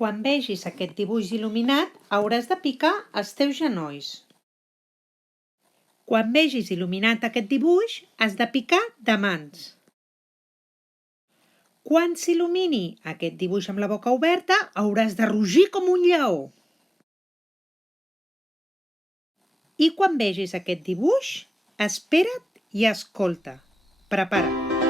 Quan vegis aquest dibuix il·luminat, hauràs de picar els teus genolls. Quan vegis il·luminat aquest dibuix, has de picar de mans. Quan s'il·lumini aquest dibuix amb la boca oberta, hauràs de rugir com un lleó. I quan vegis aquest dibuix, espera't i escolta. Prepara't.